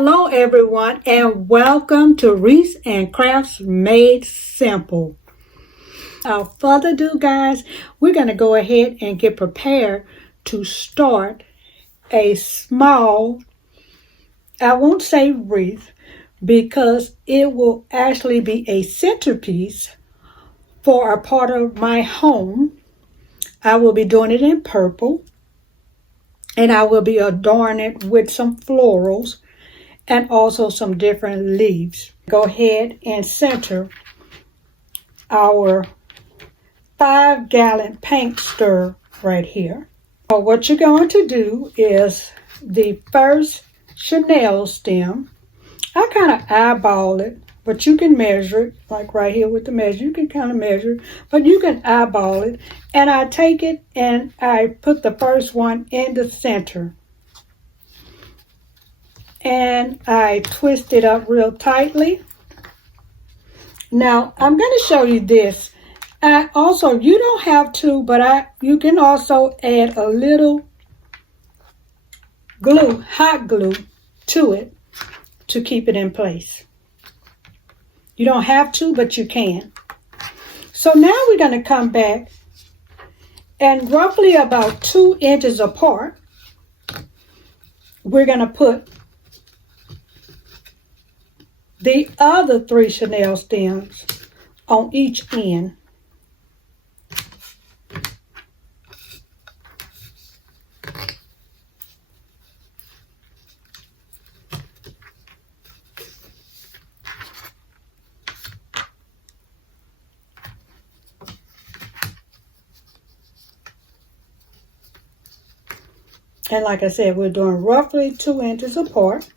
Hello everyone and welcome to Wreaths and Crafts Made Simple. Without further ado guys, we're going to go ahead and get prepared to start a small, I won't say wreath because it will actually be a centerpiece for a part of my home. I will be doing it in purple and I will be adorning it with some florals and also some different leaves. Go ahead and center our 5-gallon paint stir right here. So what you're going to do is the first chenille stem. I kind of eyeball it, but you can measure it, like right here with the measure. You can kind of measure it, but you can eyeball it. And I take it and I put the first one in the center. And I twist it up real tightly. Now I'm going to show you this. You don't have to, but you can also add a little glue, hot glue, to it to keep it in place. You don't have to, but you can. So now we're going to come back and roughly about 2 inches apart, we're going to put the other 3 chenille stems on each end. And like I said, we're doing roughly 2 inches apart.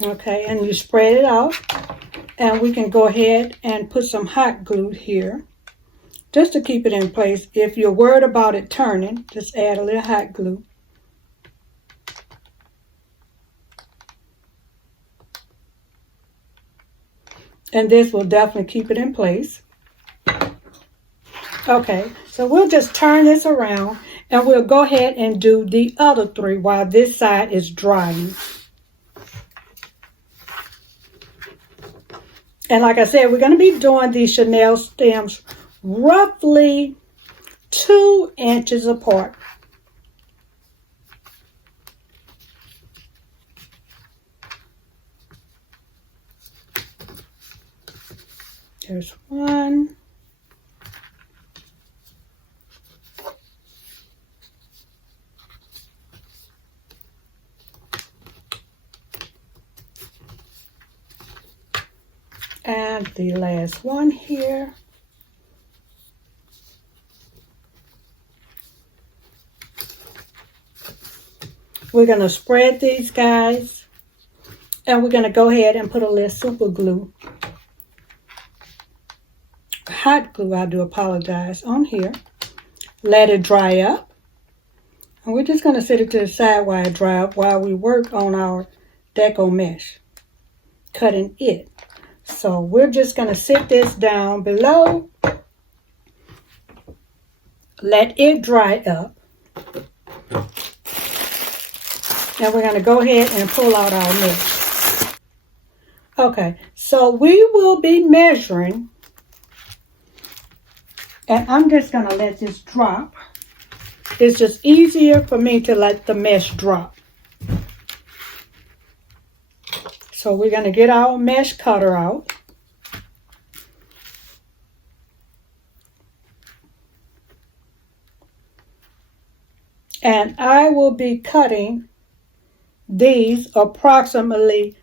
Okay, and you spread it out, and we can go ahead and put some hot glue here just to keep it in place. If you're worried about it turning, just add a little hot glue. And this will definitely keep it in place. Okay, so we'll just turn this around and we'll go ahead and do the other 3 while this side is drying. And like I said, we're going to be doing these chenille stems roughly 2 inches apart. There's 1. And the last one here. We're going to spread these guys. And we're going to go ahead and put a little super glue. Hot glue, I do apologize, on here. Let it dry up. And we're just going to set it to the side while it dry up while we work on our Deco mesh. Cutting it. So we're just going to sit this down below. Let it dry up. And we're going to go ahead and pull out our mesh. Okay, so we will be measuring. And I'm just going to let this drop. It's just easier for me to let the mesh drop. So we're going to get our mesh cutter out. And I will be cutting these approximately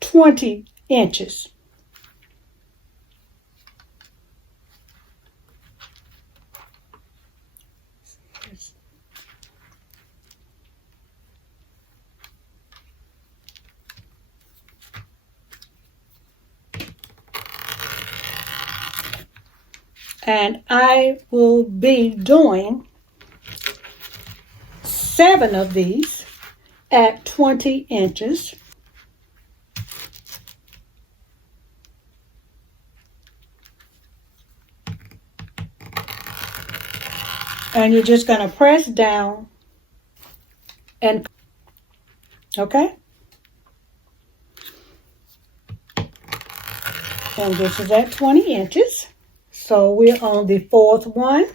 20 inches. And I will be doing 7 of these at 20 inches. And you're just going to press down and Okay? And this is at 20 inches. So we're on the fourth one.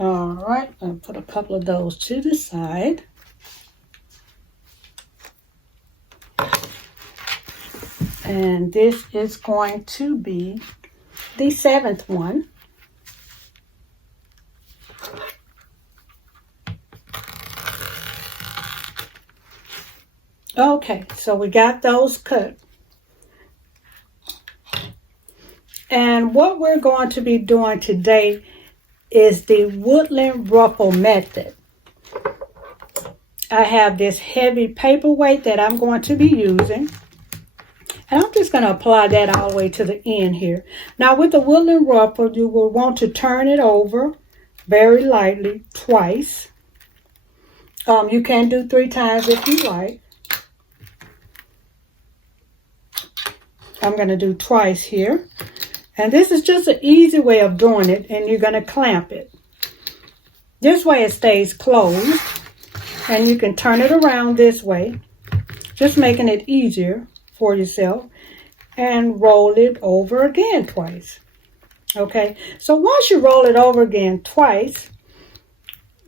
All right, I'll put a couple of those to the side. And this is going to be the seventh one. Okay, so we got those cut. And what we're going to be doing today is the woodland ruffle method. I have this heavy paperweight that I'm going to be using. And I'm just going to apply that all the way to the end here. Now with the woodland ruffle, you will want to turn it over very lightly twice. You can do 3 times if you like. I'm going to do twice here. And this is just an easy way of doing it, and you're going to clamp it. This way it stays closed, and you can turn it around this way, just making it easier for yourself, and roll it over again twice. Okay, so once you roll it over again twice,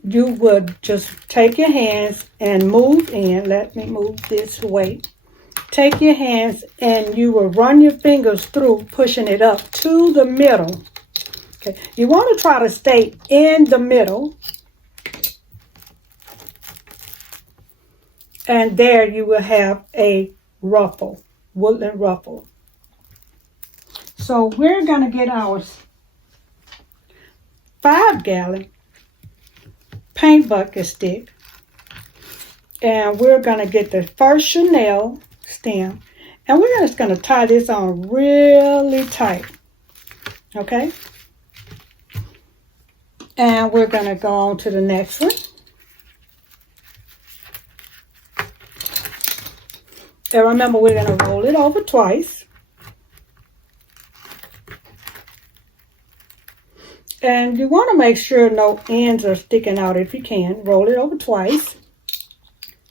you would just take your hands and move in. Let me move this way. Take your hands and you will run your fingers through, pushing it up to the middle. Okay, you want to try to stay in the middle. And there you will have a ruffle, woodland ruffle. So we're going to get our 5-gallon paint bucket stick. And we're going to get the first chenille stem, and we're just going to tie this on really tight. Okay, and we're going to go on to the next one. And remember, we're going to roll it over twice. And you want to make sure no ends are sticking out if you can. Roll it over twice.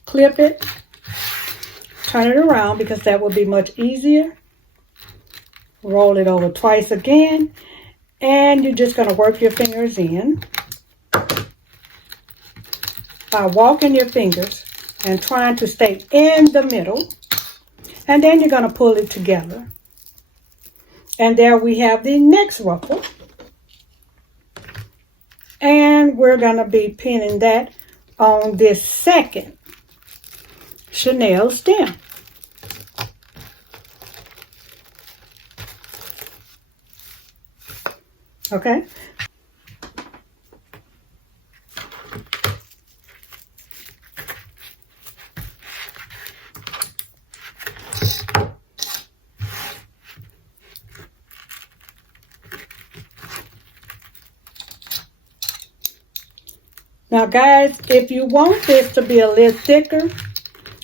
Clip it. Turn it around because that will be much easier. Roll it over twice again. And you're just going to work your fingers in by walking your fingers and trying to stay in the middle. And then you're going to pull it together. And there we have the next ruffle. And we're going to be pinning that on this second chenille stem. Okay. Now guys, if you want this to be a little thicker,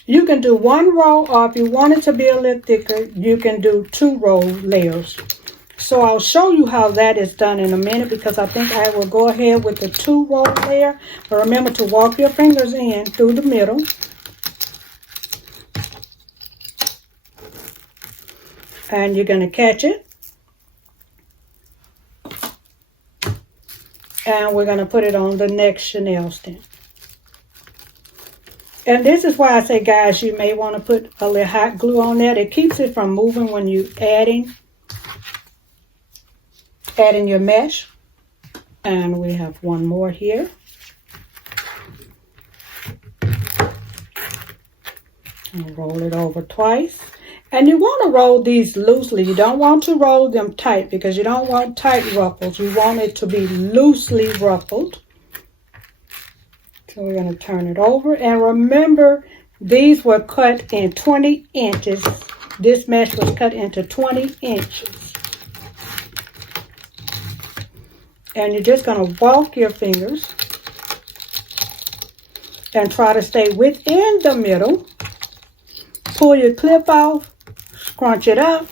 you can do 1 row, or if you want it to be a little thicker, you can do 2 row layers. So I'll show you how that is done in a minute, because I think I will go ahead with the 2 row layer. But remember to walk your fingers in through the middle. And you're going to catch it. And we're going to put it on the next chenille stem. And this is why I say, guys, you may want to put a little hot glue on that. It keeps it from moving when you're adding your mesh. And we have one more here. And roll it over twice. And you want to roll these loosely. You don't want to roll them tight, because you don't want tight ruffles. You want it to be loosely ruffled. So we're going to turn it over. And remember, these were cut in 20 inches. This mesh was cut into 20 inches. And you're just going to walk your fingers and try to stay within the middle. Pull your clip off, scrunch it up,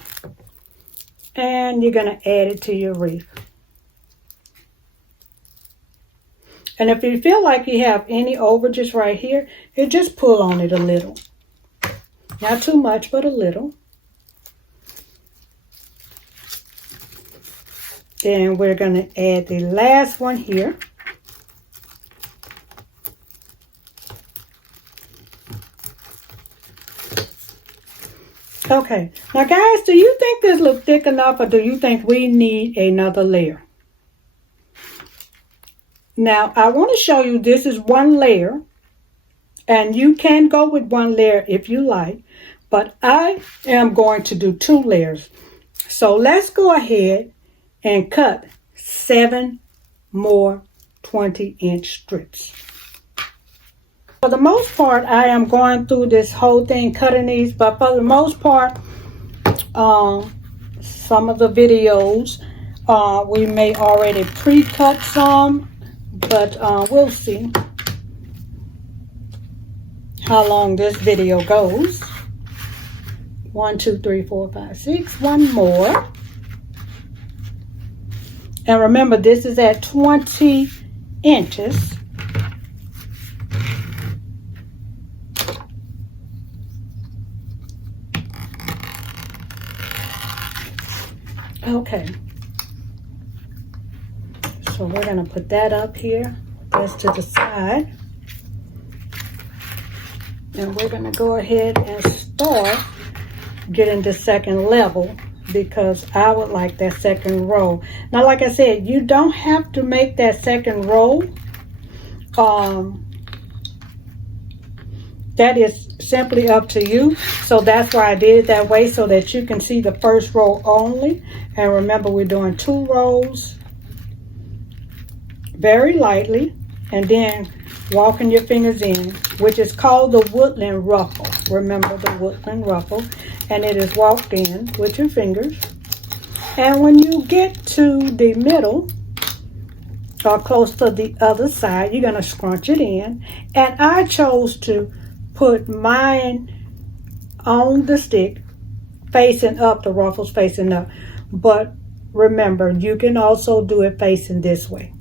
and you're going to add it to your wreath. And if you feel like you have any overages right here, you just pull on it a little. Not too much, but a little. Then we're going to add the last one here. Okay, now guys, do you think this looks thick enough, or do you think we need another layer? Now, I want to show you this is one layer, and you can go with one layer if you like, but I am going to do 2 layers. So let's go ahead and cut 7 more 20-inch strips. For the most part, I am going through this whole thing cutting these, but for the most part, some of the videos, we may already pre-cut some, but we'll see how long this video goes. 1, 2, 3, 4, 5, 6, 1 more. And remember, this is at 20 inches. Okay, so we're going to put that up here. That's to the side. And we're going to go ahead and start getting the second level, because I would like that second row. Now, like I said, you don't have to make that second row. That is simply up to you. So that's why I did it that way, so that you can see the first row only. And remember, we're doing 2 rows very lightly, and then walking your fingers in, which is called the woodland ruffle. Remember the woodland ruffle, and it is walked in with your fingers. And when you get to the middle, or close to the other side, you're going to scrunch it in. And I chose to put mine on the stick facing up, the ruffles facing up. But remember, you can also do it facing this way.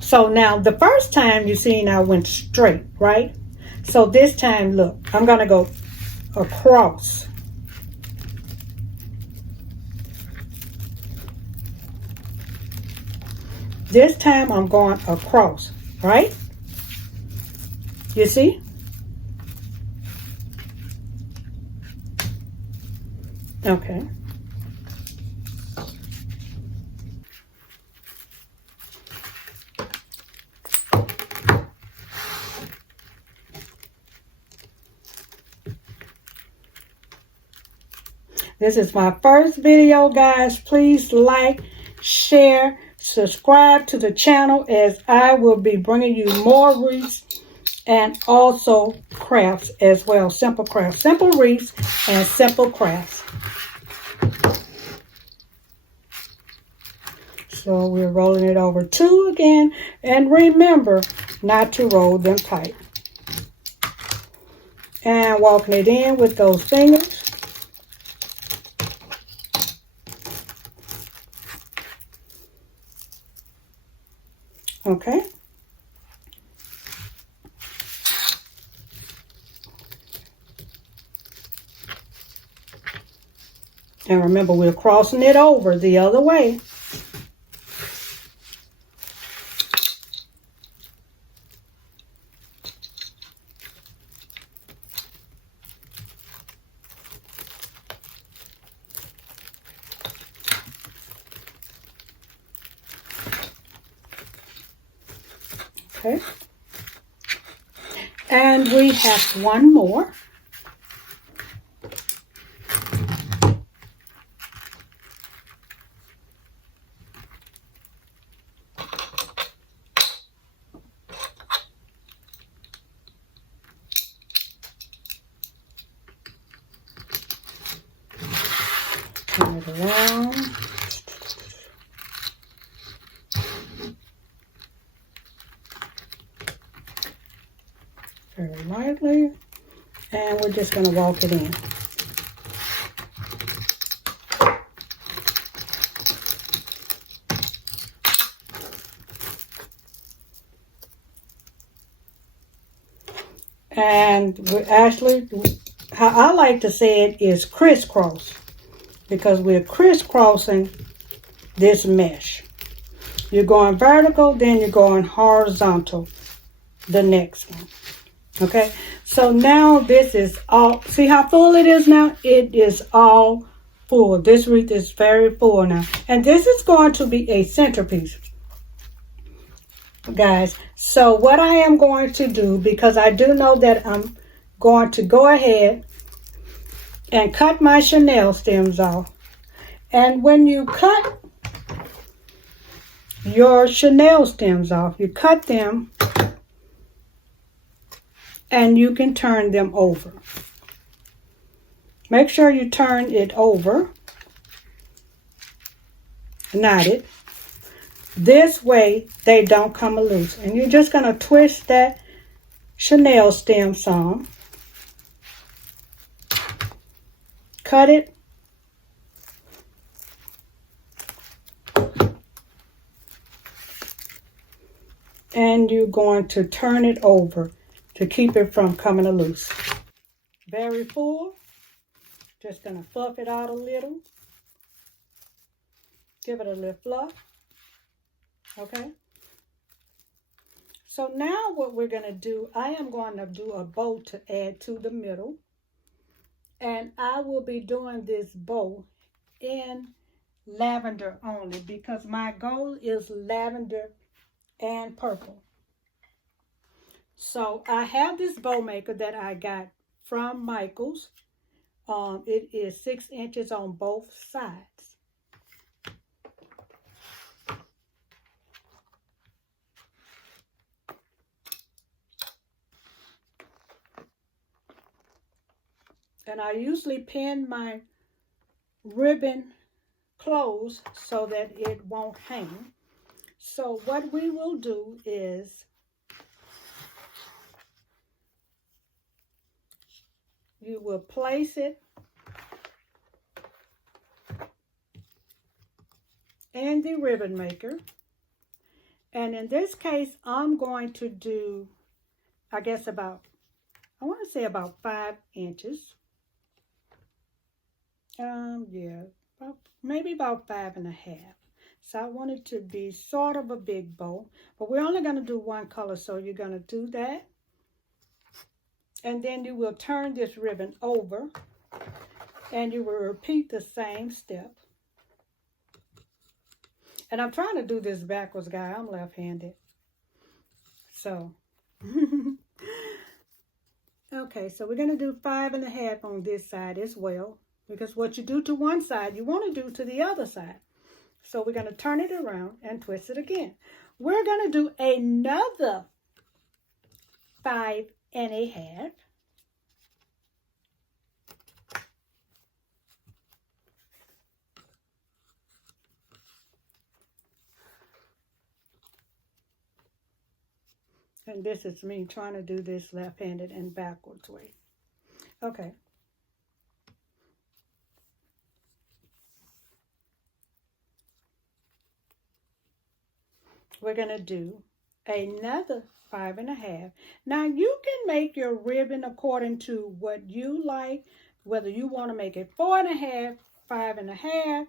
So now, the first time you seen, I went straight, right? So this time, look, I'm going to go across. This time, I'm going across, right? You see? Okay. This is my first video, guys. Please like, share, subscribe to the channel, as I will be bringing you more wreaths and also crafts as well. Simple crafts, simple wreaths, and simple crafts. So we're rolling it over 2 again. And remember not to roll them tight. And walking it in with those fingers. Okay. And remember, we're crossing it over the other way. Okay. And we have 1 more. around. Very lightly. And we're just going to walk it in. And we're actually, how I like to say it is crisscross, because we're crisscrossing this mesh. You're going vertical, then you're going horizontal, the next one. Okay, so now this is all, see how full it is now? It is all full. This wreath is very full now. And this is going to be a centerpiece, guys. So what I am going to do, because I do know that I'm going to go ahead and cut my chenille stems off. And when you cut your chenille stems off, you cut them and you can turn them over. Make sure you turn it over, knot it. This way they don't come loose. And you're just going to twist that chenille stem some. Cut it. And you're going to turn it over to keep it from coming loose. Very full. Just going to fluff it out a little. Give it a little fluff. Okay. So now what we're going to do, I am going to do a bow to add to the middle. And I will be doing this bow in lavender only, because my goal is lavender and purple. So I have this bow maker that I got from Michael's. It is 6 inches on both sides. And I usually pin my ribbon closed so that it won't hang. So what we will do is you will place it in the ribbon maker. And in this case, I'm going to do, I guess about, I want to say about 5 inches. Yeah, maybe about 5.5. So I want it to be sort of a big bow, but we're only going to do one color. So you're going to do that. And then you will turn this ribbon over and you will repeat the same step. And I'm trying to do this backwards, guys. I'm left-handed. So, okay, so we're going to do 5.5 on this side as well. Because what you do to one side, you want to do to the other side. So we're going to turn it around and twist it again. We're going to do another 5.5. And this is me trying to do this left-handed and backwards way. Okay. We're going to do another 5.5. Now you can make your ribbon according to what you like, whether you want to make it 4.5, 5.5,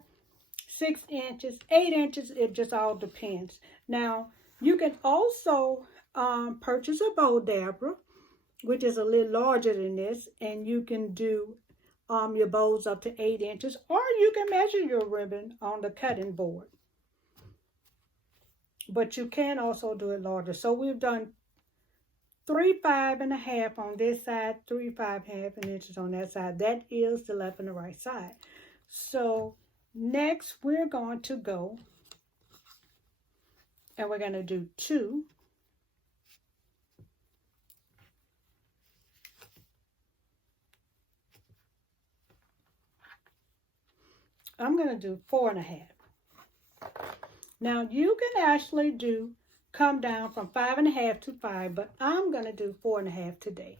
6 inches, 8 inches, it just all depends. Now you can also purchase a bow dabber, which is a little larger than this, and you can do your bows up to 8 inches, or you can measure your ribbon on the cutting board. But you can also do it larger. So we've done 3 5.5 on this side, 3 5.5 inches on that side. That is the left and the right side. So next we're going to go and we're going to do 2. I'm going to do 4.5. Now you can actually come down from 5.5 to 5, but I'm going to do 4.5 today.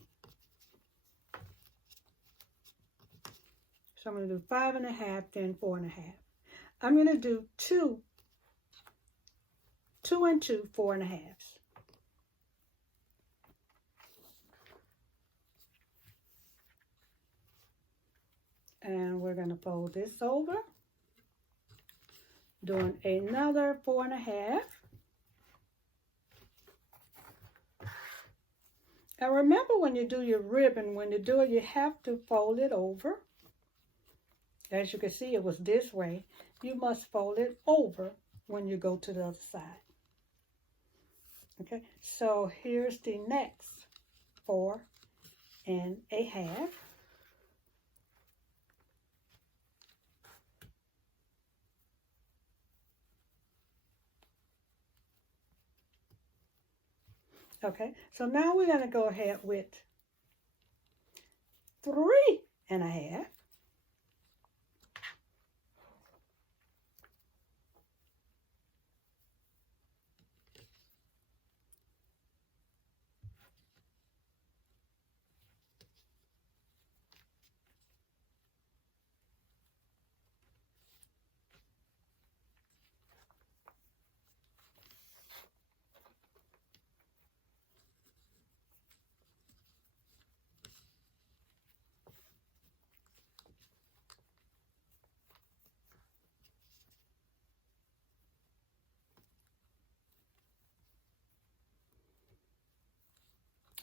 So I'm going to do 5.5, then 4.5. I'm going to do 2 and 2, 4.5s. And we're going to fold this over, doing another 4.5. And remember, when you do your ribbon, when you do it, you have to fold it over. As you can see, it was this way. You must fold it over when you go to the other side. Okay, so here's the next 4.5. Okay, so now we're going to go ahead with 3.5.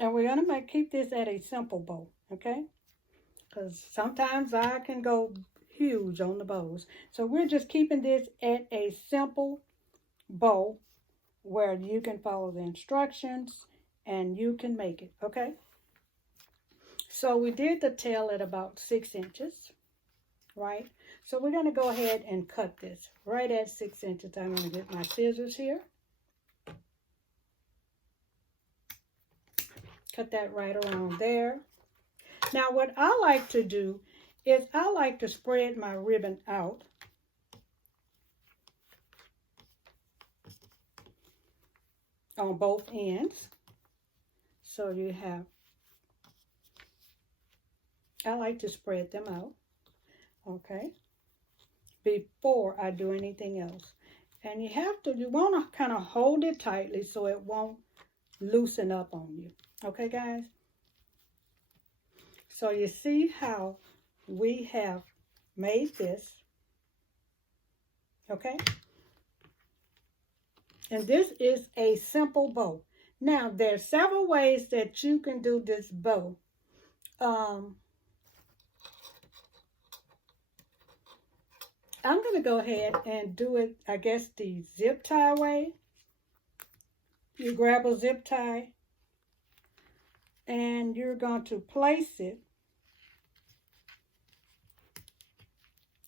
And we're going to keep this at a simple bow, okay? Because sometimes I can go huge on the bows. So we're just keeping this at a simple bow where you can follow the instructions and you can make it, okay? So we did the tail at about 6 inches, right? So we're going to go ahead and cut this right at 6 inches. I'm going to get my scissors here. Cut that right around there. Now what I like to do is I like to spread my ribbon out. On both ends. So you have, I like to spread them out, okay, before I do anything else. And you want to kind of hold it tightly so it won't loosen up on you. Okay, guys? So you see how we have made this, okay? And this is a simple bow. Now, there's several ways that you can do this bow. I'm going to go ahead and do it, I guess, the zip tie way. You grab a zip tie and you're going to place it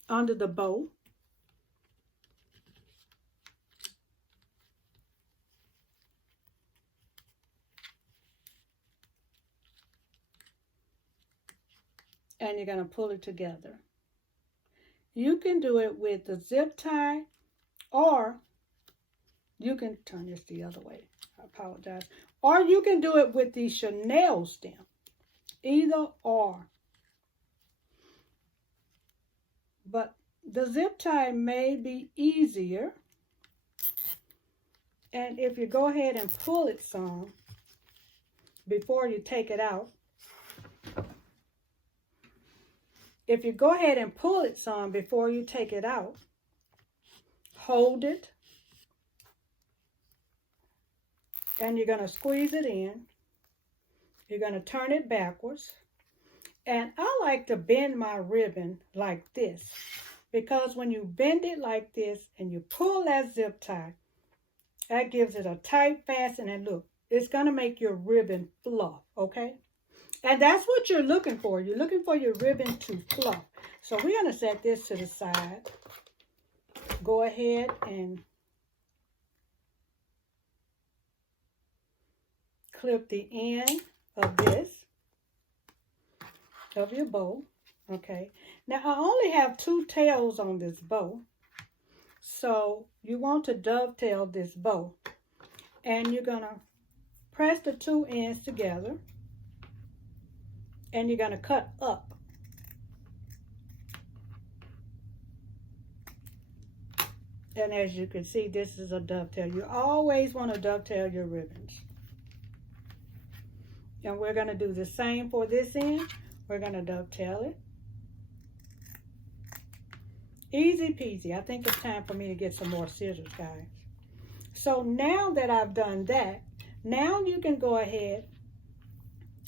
under the bow. And you're going to pull it together. You can do it with the zip tie, or you can turn this the other way. I apologize. Or you can do it with the chenille stem. Either or. But the zip tie may be easier. And if you go ahead and pull it some before you take it out, if you go ahead and pull it some before you take it out, hold it, and you're going to squeeze it in. You're going to turn it backwards. And I like to bend my ribbon like this, because when you bend it like this and you pull that zip tie, that gives it a tight fasten, and look, it's going to make your ribbon fluff, okay? And that's what you're looking for. You're looking for your ribbon to fluff. So we're going to set this to the side. Go ahead and clip the end of this, of your bow. Okay. Now I only have 2 tails on this bow. So you want to dovetail this bow. And you're going to press the 2 ends together. And you're going to cut up. And as you can see, this is a dovetail. You always want to dovetail your ribbons. And we're going to do the same for this end. We're going to dovetail it. Easy peasy. I think it's time for me to get some more scissors, guys. So now that I've done that, now you can go ahead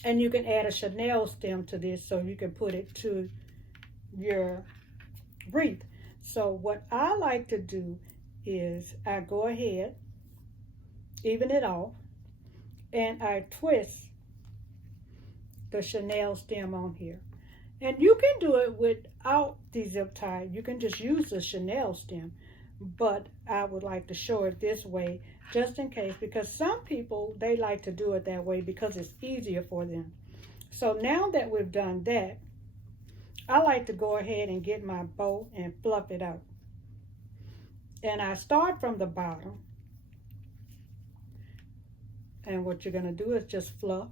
and you can add a chenille stem to this so you can put it to your wreath. So what I like to do is I go ahead, even it off, and I twist the chenille stem on here. And you can do it without the zip tie. You can just use the chenille stem. But I would like to show it this way just in case, because some people, they like to do it that way because it's easier for them. So now that we've done that, I like to go ahead and get my bow and fluff it out. And I start from the bottom. And what you're going to do is just fluff.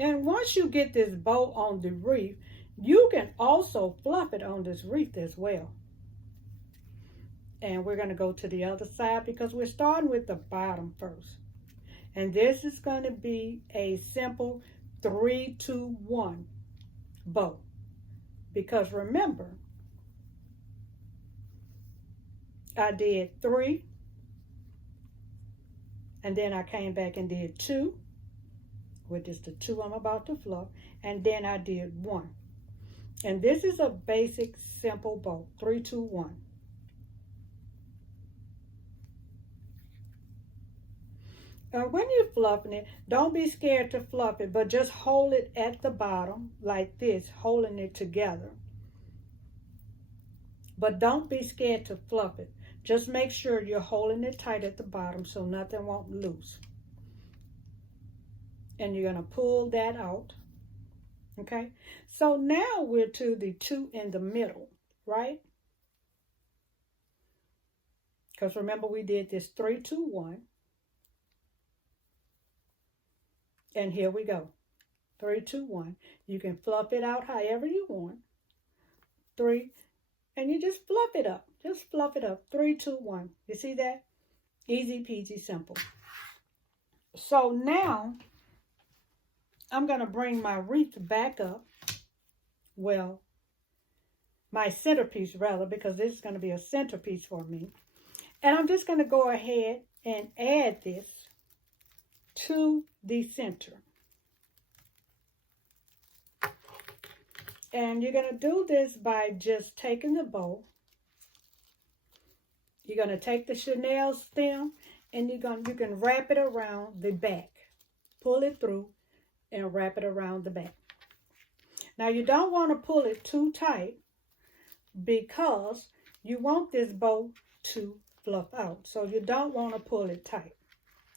And once you get this bow on the wreath, you can also fluff it on this wreath as well. And we're going to go to the other side because we're starting with the bottom first. And this is going to be a simple 3-2-1 bow. Because remember, I did 3. And then I came back and did 2. Which is the 2 I'm about to fluff. And then I did 1. And this is a basic simple bow. 3-2-1. When you're fluffing it, don't be scared to fluff it, but just hold it at the bottom like this, holding it together. But don't be scared to fluff it. Just make sure you're holding it tight at the bottom so nothing won't loose. And you're going to pull that out. Okay? So now we're to the 2 in the middle, right? Because remember we did this 3-2-1. And here we go. 3-2-1. You can fluff it out however you want. 3. And you just fluff it up. Just fluff it up. 3-2-1. You see that? Easy peasy simple. So now I'm going to bring my wreath back up. Well, my centerpiece rather, because this is going to be a centerpiece for me. And I'm just going to go ahead and add this to the center. And you're going to do this by just taking the bow. You're going to take the chenille stem and you can wrap it around the back. Pull it through and wrap it around the back. Now you don't want to pull it too tight because you want this bow to fluff out. So you don't want to pull it tight.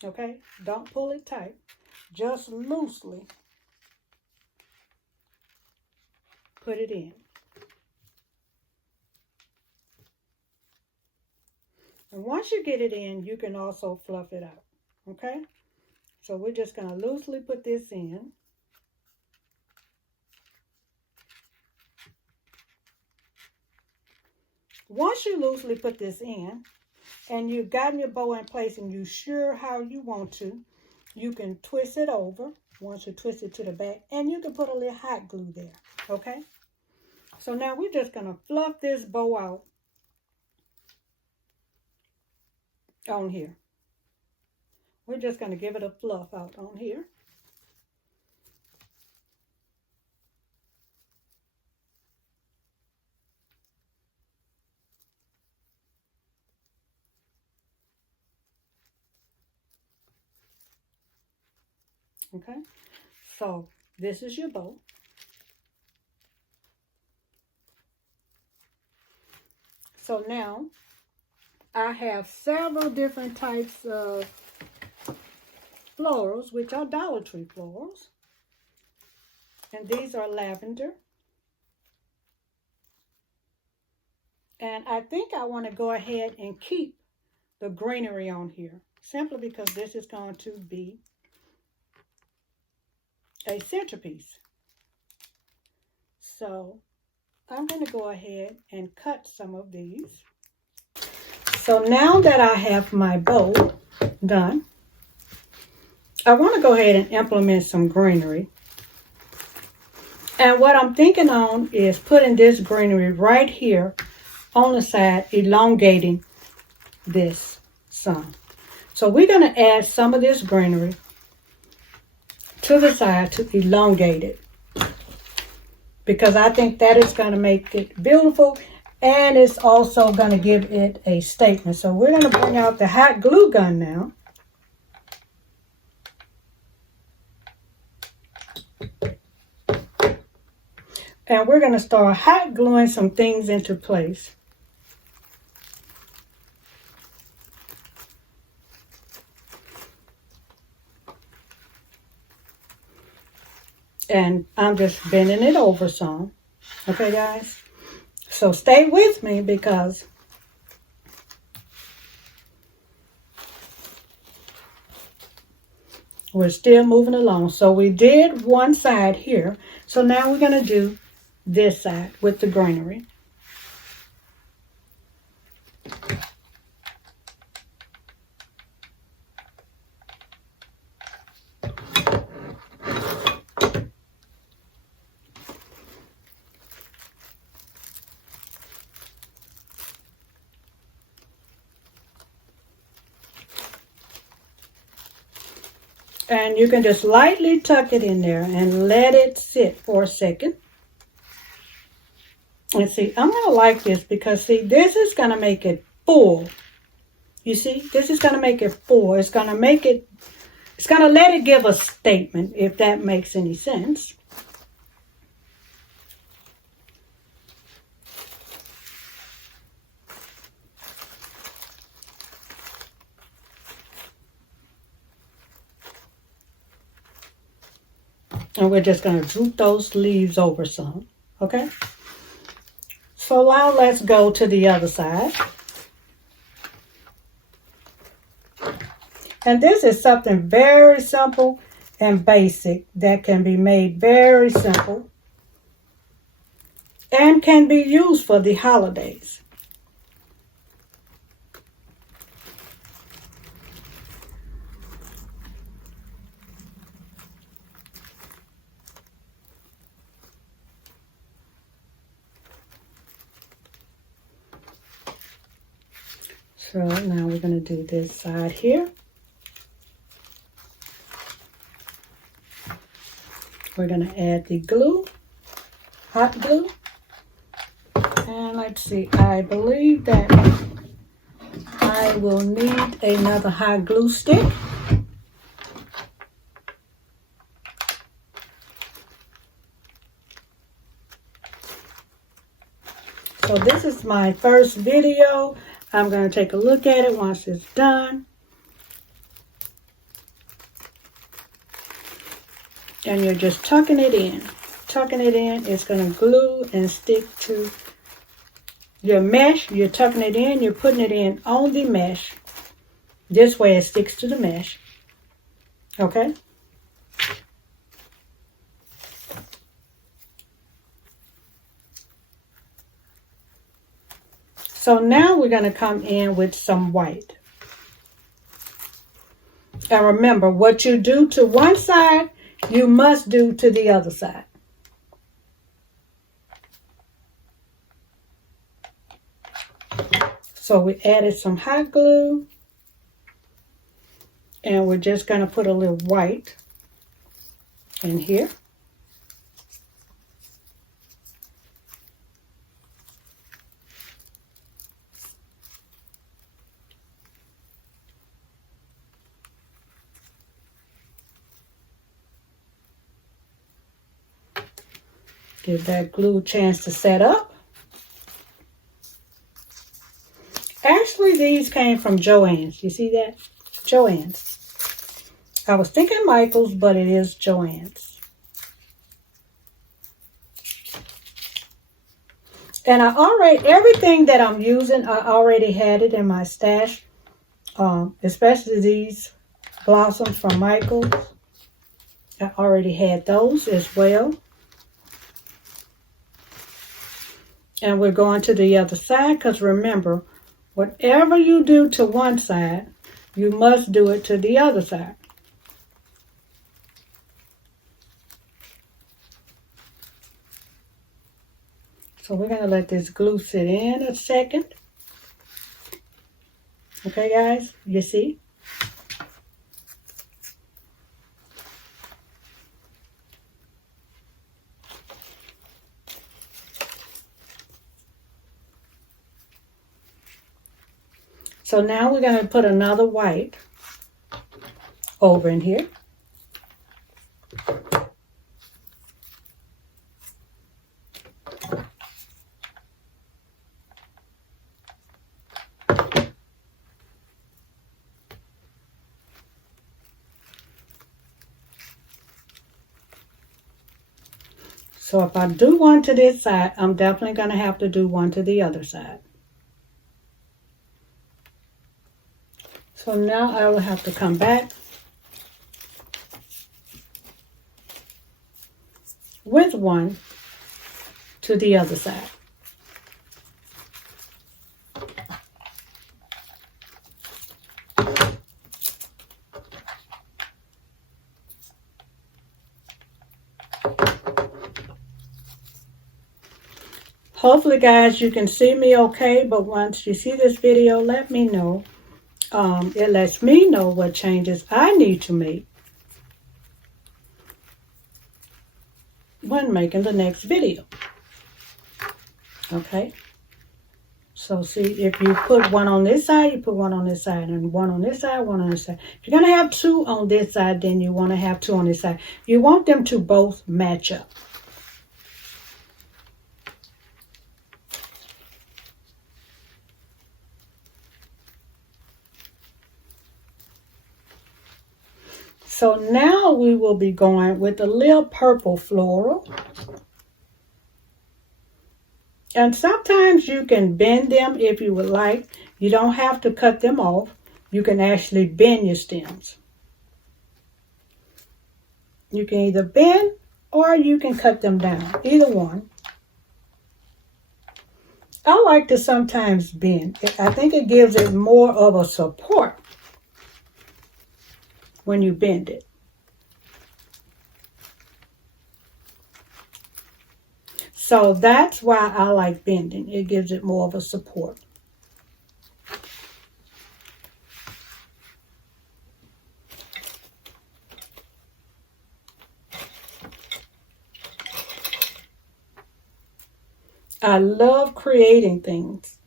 Okay? Don't pull it tight. Just loosely put it in. And once you get it in, you can also fluff it out. Okay? So we're just going to loosely put this in. Once you loosely put this in, and you've gotten your bow in place and you're sure how you want to, you can twist it over once you twist it to the back, and you can put a little hot glue there, okay? So now we're just going to fluff this bow out on here. We're just going to give it a fluff out on here. Okay, so this is your bow. So now I have several different types of florals, which are Dollar Tree florals. And these are lavender, And I think I want to go ahead and keep the greenery on here, simply because this is going to be a centerpiece. So I'm going to go ahead and cut some of these. So now that I have my bow done, I want to go ahead and implement some greenery. And what I'm thinking on is putting this greenery right here on the side, elongating this some. So we're going to add some of this greenery to the side to elongate it, because I think that is going to make it beautiful, and it's also going to give it a statement. So we're going to bring out the hot glue gun now. And we're going to start hot gluing some things into place. And I'm just bending it over some. Okay, guys? So stay with me, because we're still moving along. So we did one side here. So now we're going to do this side with the greenery. And you can just lightly tuck it in there and let it sit for a second. And see, I'm going to like this because, see, this is going to make it full. You see, this is going to make it full. It's going to make it, it's going to let it give a statement, if that makes any sense. And we're just going to droop those leaves over some, okay? So now let's go to the other side. And this is something very simple and basic that can be made very simple and can be used for the holidays. So now we're going to do this side here. We're going to add the glue, hot glue. And let's see, I believe that I will need another hot glue stick. So this is my first video. I'm going to take a look at it once it's done. And you're just tucking it in. Tucking it in, it's going to glue and stick to your mesh. You're tucking it in, you're putting it in on the mesh. This way it sticks to the mesh. Okay? So now we're going to come in with some white. And remember, what you do to one side, you must do to the other side. So we added some hot glue. And we're just going to put a little white in here. Give that glue a chance to set up. Actually, these came from Joann's. You see that? Joann's. I was thinking Michael's, but it is Joann's. And everything that I'm using, I already had it in my stash. Especially these blossoms from Michael's. I already had those as well. And we're going to the other side, because remember, whatever you do to one side, you must do it to the other side. So we're going to let this glue sit in a second. Okay, guys, you see? So now we're going to put another white over in here. So if I do one to this side, I'm definitely going to have to do one to the other side. So now I will have to come back with one to the other side. Hopefully, guys, you can see me okay, but once you see this video, let me know. It lets me know what changes I need to make when making the next video. Okay? So see, if you put one on this side, you put one on this side, and one on this side, one on this side. If you're going to have two on this side, then you want to have two on this side. You want them to both match up. So now we will be going with a little purple floral. And sometimes you can bend them if you would like. You don't have to cut them off. You can actually bend your stems. You can either bend or you can cut them down. Either one. I like to sometimes bend. I think it gives it more of a support when you bend it. So that's why I like bending. It gives it more of a support. I love creating things.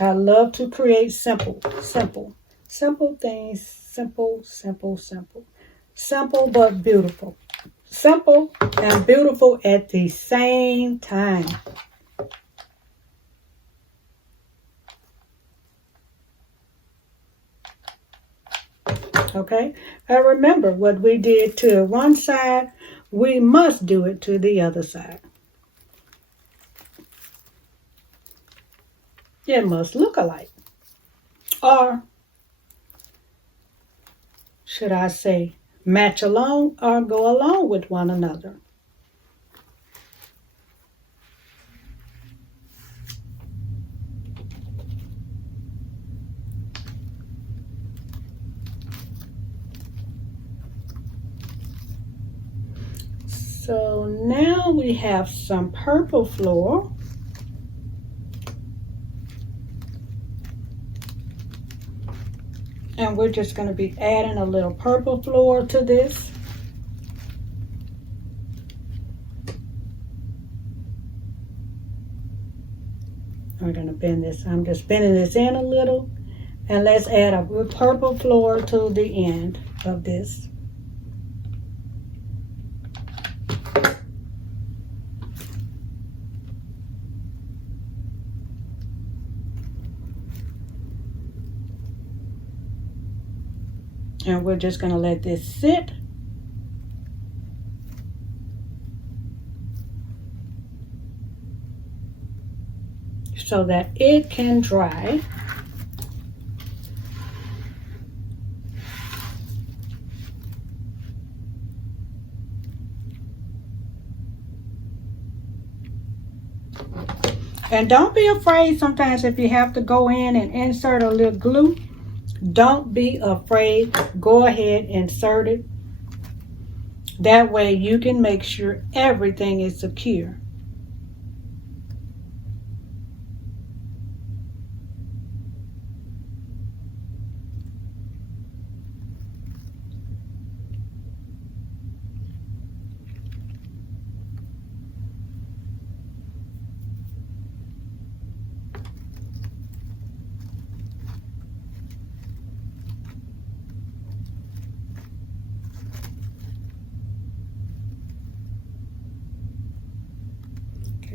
I love to create simple things, simple but beautiful. Simple and beautiful at the same time. Okay? And remember, what we did to one side, we must do it to the other side. It must look alike. Or, should I say, match along or go along with one another. So now we have some purple floral. And we're just going to be adding a little purple floral to this. We're going to bend this. I'm just bending this in a little. And let's add a purple floral to the end of this. And we're just going to let this sit. so that it can dry. And don't be afraid sometimes if you have to go in and insert a little glue. Don't be afraid. Go ahead and insert it. That way you can make sure everything is secure.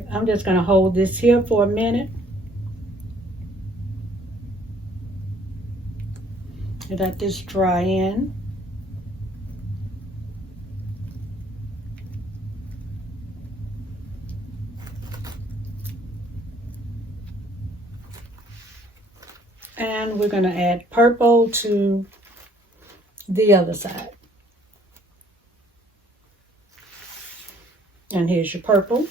I'm just going to hold this here for a minute. And let this dry in. And we're going to add purple to the other side. And here's your purple.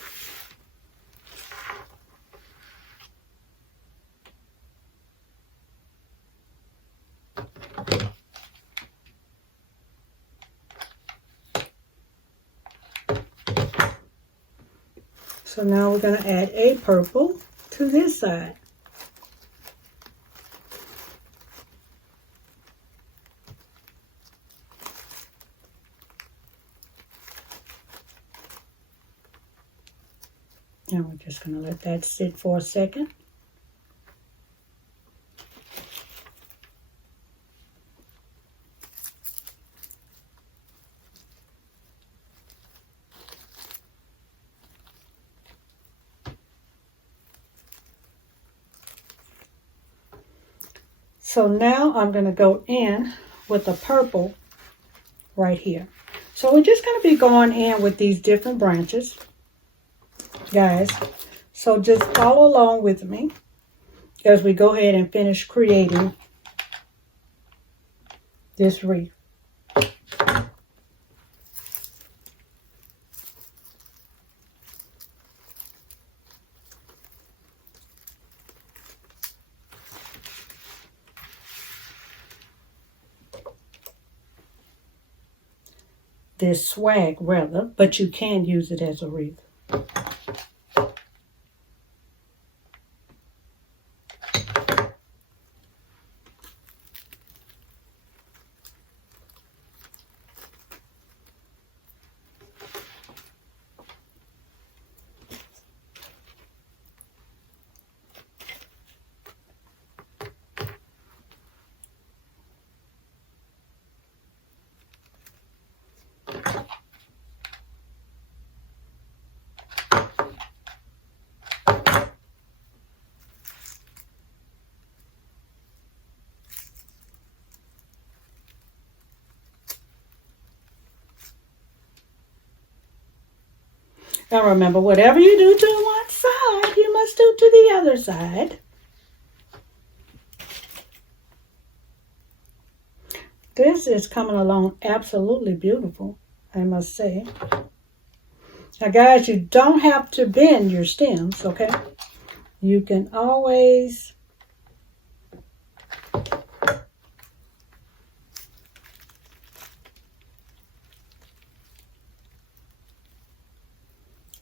So now we're going to add a purple to this side. And we're just going to let that sit for a second. So now I'm going to go in with the purple right here. So we're just going to be going in with these different branches, guys. So just follow along with me as we go ahead and finish creating this wreath. This swag rather, but you can use it as a wreath. Now remember, whatever you do to one side, you must do to the other side. This is coming along absolutely beautiful, I must say. Now guys, you don't have to bend your stems, okay? You can always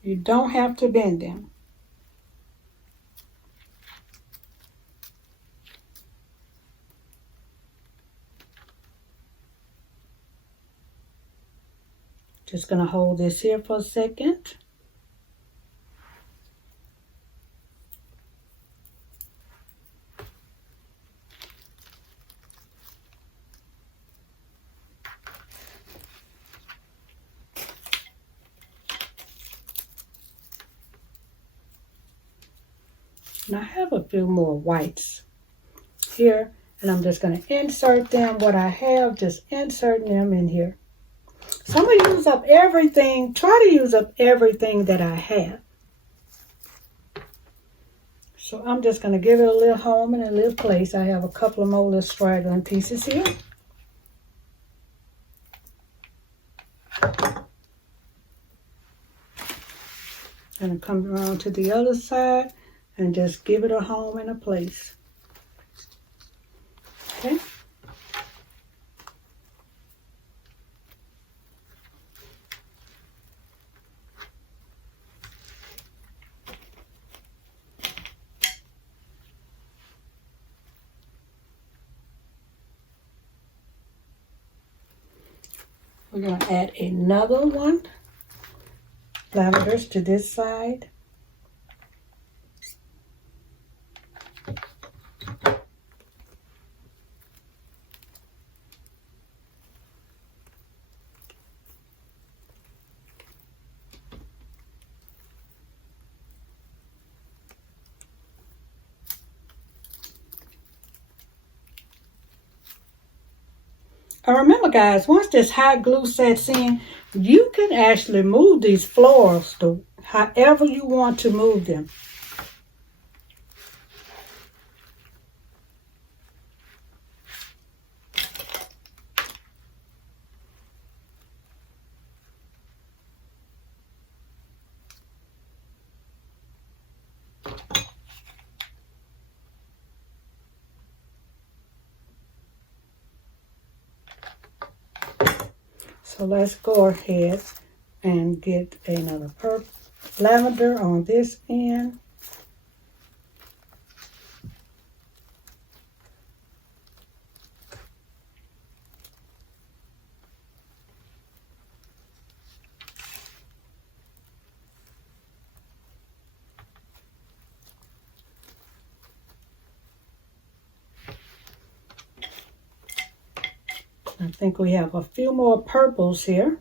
you don't have to bend them. Just going to hold this here for a second. And I have a few more whites here, and I'm just going to insert them. What I have, just inserting them in here. So I'm going to use up everything, try to use up everything that I have. So I'm just going to give it a little home and a little place. I have a couple of more little straggling pieces here. Gonna come around to the other side and just give it a home and a place. Okay. We're going to add another one, lavenders to this side. And remember, guys, once this hot glue sets in, you can actually move these florals to however you want to move them. So let's go ahead and get another purple lavender on this end. I think we have a few more purples here.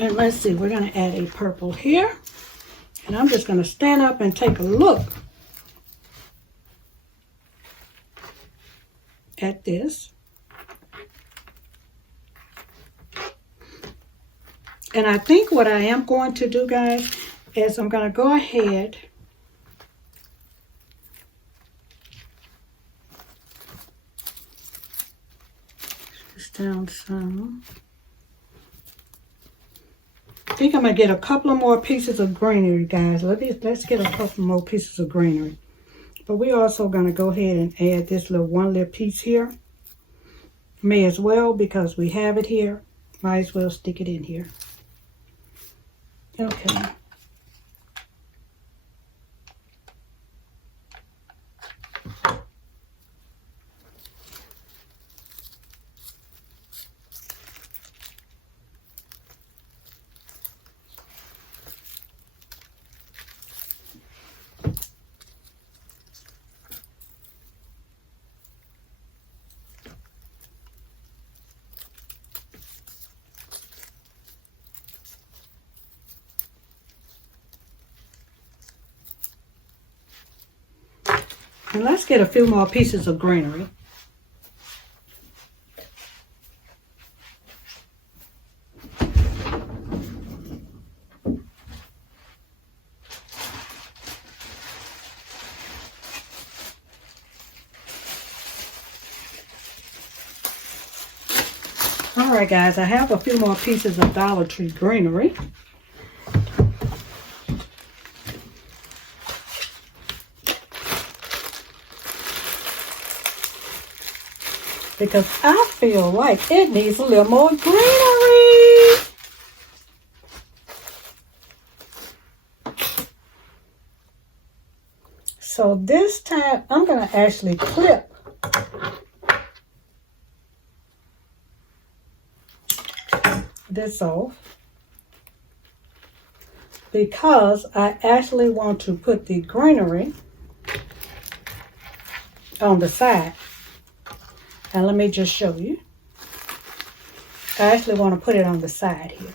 And let's see, we're going to add a purple here. And I'm just going to stand up and take a look at this. And I think what I am going to do, guys, is I'm going to go ahead just down some. I think I'm going to get a couple of more pieces of greenery, guys. Let's get a couple more pieces of greenery. But we're also going to go ahead and add this one little piece here. May as well, because we have it here. Might as well stick it in here. Okay. And let's get a few more pieces of greenery. All right, guys, I have a few more pieces of Dollar Tree greenery. Because I feel like it needs a little more greenery. So this time, I'm going to actually clip this off because I actually want to put the greenery on the side. And let me just show you. I actually want to put it on the side here.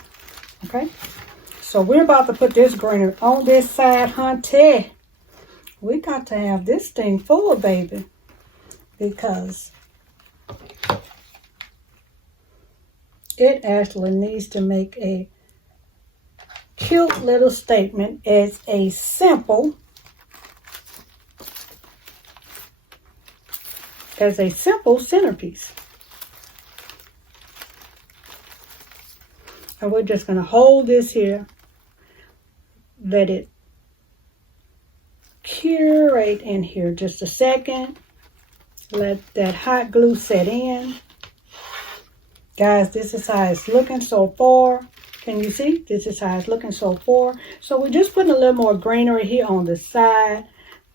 Okay? So we're about to put this greenery on this side, hunty. We got to have this thing full, baby. Because it actually needs to make a cute little statement as a simple centerpiece. And we're just going to hold this here, let it curate in here just a second, let that hot glue set in. Guys, this is how it's looking so far. Can you see? This is how it's looking so far. So we're just putting a little more greenery here on the side.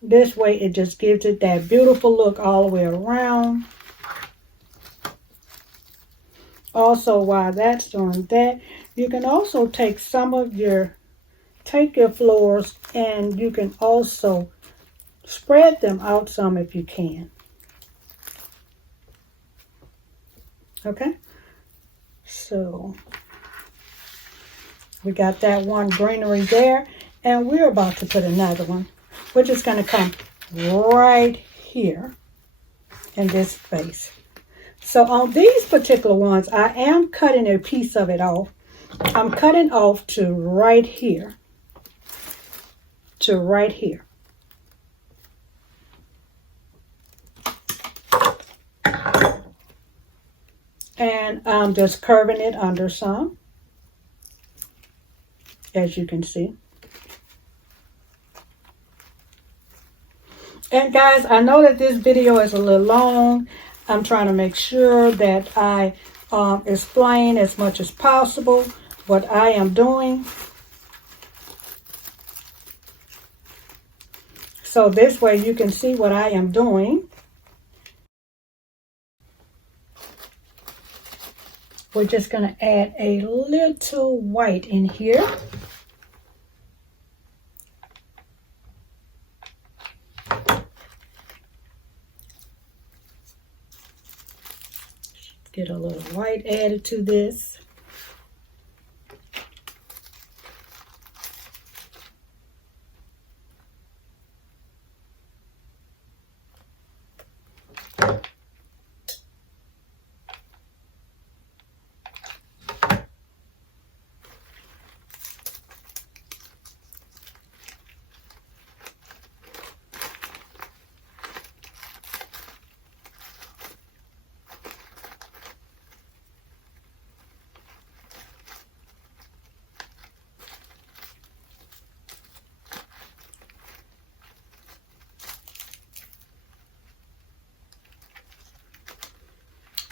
This way it just gives it that beautiful look all the way around. Also, while that's doing that, you can also take some of your, take your florals and you can also spread them out some if you can. Okay? So, we got that one greenery there, and we're about to put another one, which is going to come right here in this space. So on these particular ones, I am cutting a piece of it off. I'm cutting off to right here. To right here. And I'm just curving it under some, as you can see. And guys, I know that this video is a little long. I'm trying to make sure that I explain as much as possible what I am doing. So this way you can see what I am doing. We're just going to add a little white in here. Get a little white added to this.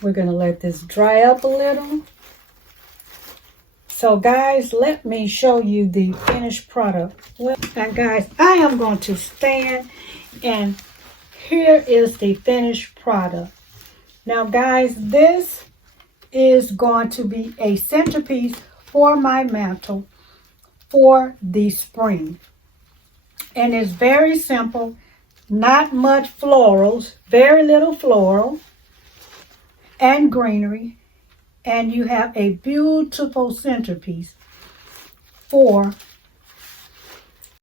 We're going to let this dry up a little. So guys, let me show you the finished product. Well, and guys, I am going to stand and here is the finished product. Now guys, this is going to be a centerpiece for my mantle for the spring. And it's very simple, not much florals, very little floral and greenery, and you have a beautiful centerpiece for